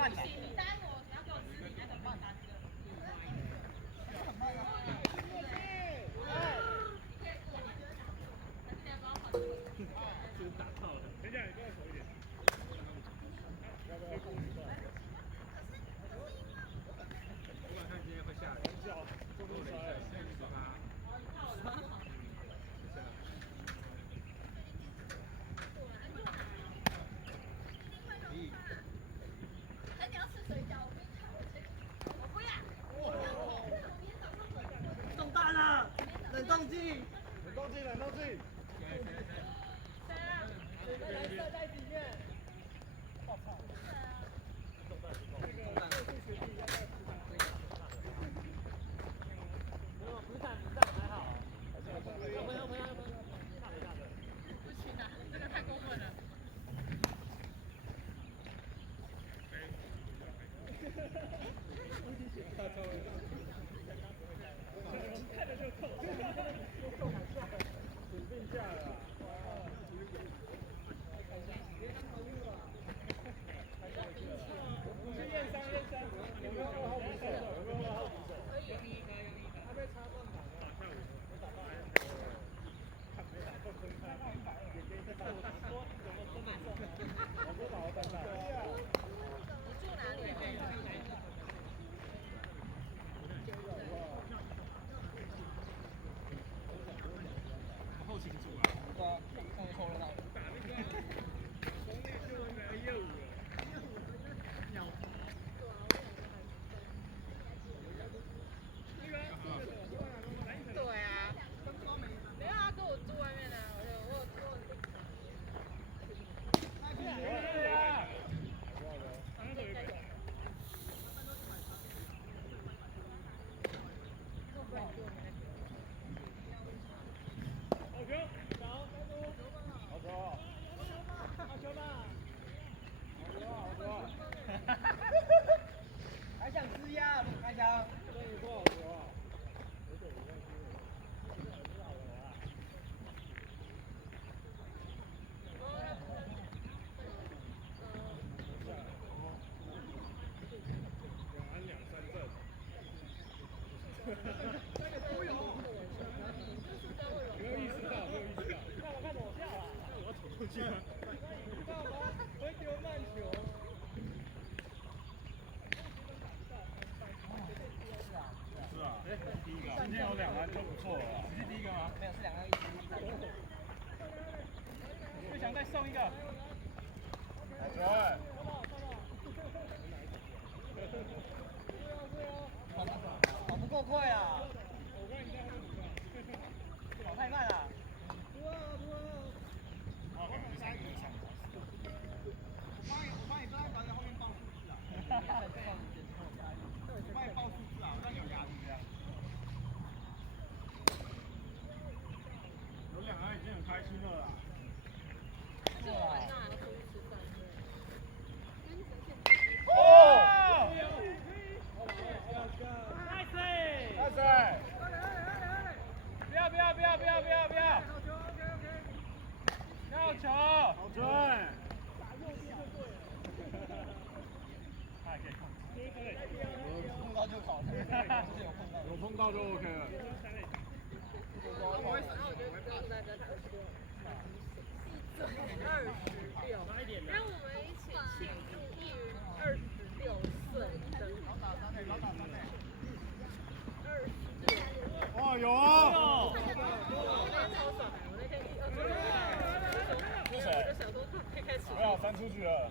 慢的。你答应我，你要给我吃你那个慢单的。很慢啊。就是打到了。等一下，你跟我手一点。要不要过一段？我晚上今天会下雨。脚坐不出来，下雨吧。哎，你要吃水饺？我不要。中弹了！冷冻剂！冷冻剂！冷冻剂！谁啊？蓝色在里面。爆炒。中弹！中弹！没有，不是看你这样还好。要不要？不行啊，这个太过分了。看着就痛，准病假了。去验伤，有没有2号捕手？有没有2号捕手？他被插断档了，下午没打到，没打中分开，也给他说怎么这么重啊？我说老板打。你住哪里？后勤组啊。对啊，看着凑热闹。打那个从那就那个业务了。对啊，没有啊，跟我住外面的，我。还想吃鸭？开枪！这里多少球啊？没有意识到。看我看我下了，我要捅出去了。干嘛？会丢慢球。是啊，第一个。今天有2篮就不错了。你是第一个吗？没有，是2个一起。最强再送一个。好球！跑不够快啊！跑太慢了。我帮你在后面报数字啊。我帮你报数字啊，我让你有压力这样。有2篮已经很开心了啦。就我晚上还要出去吃饭。要球！好准！他也可以控制。碰到就好，有碰到就 OK 了。然后我觉得刚才在谈说26，让我们一起庆祝易云26岁生日。哇，有哦！我那天是谁？我就想说可以开始。不要翻出去了。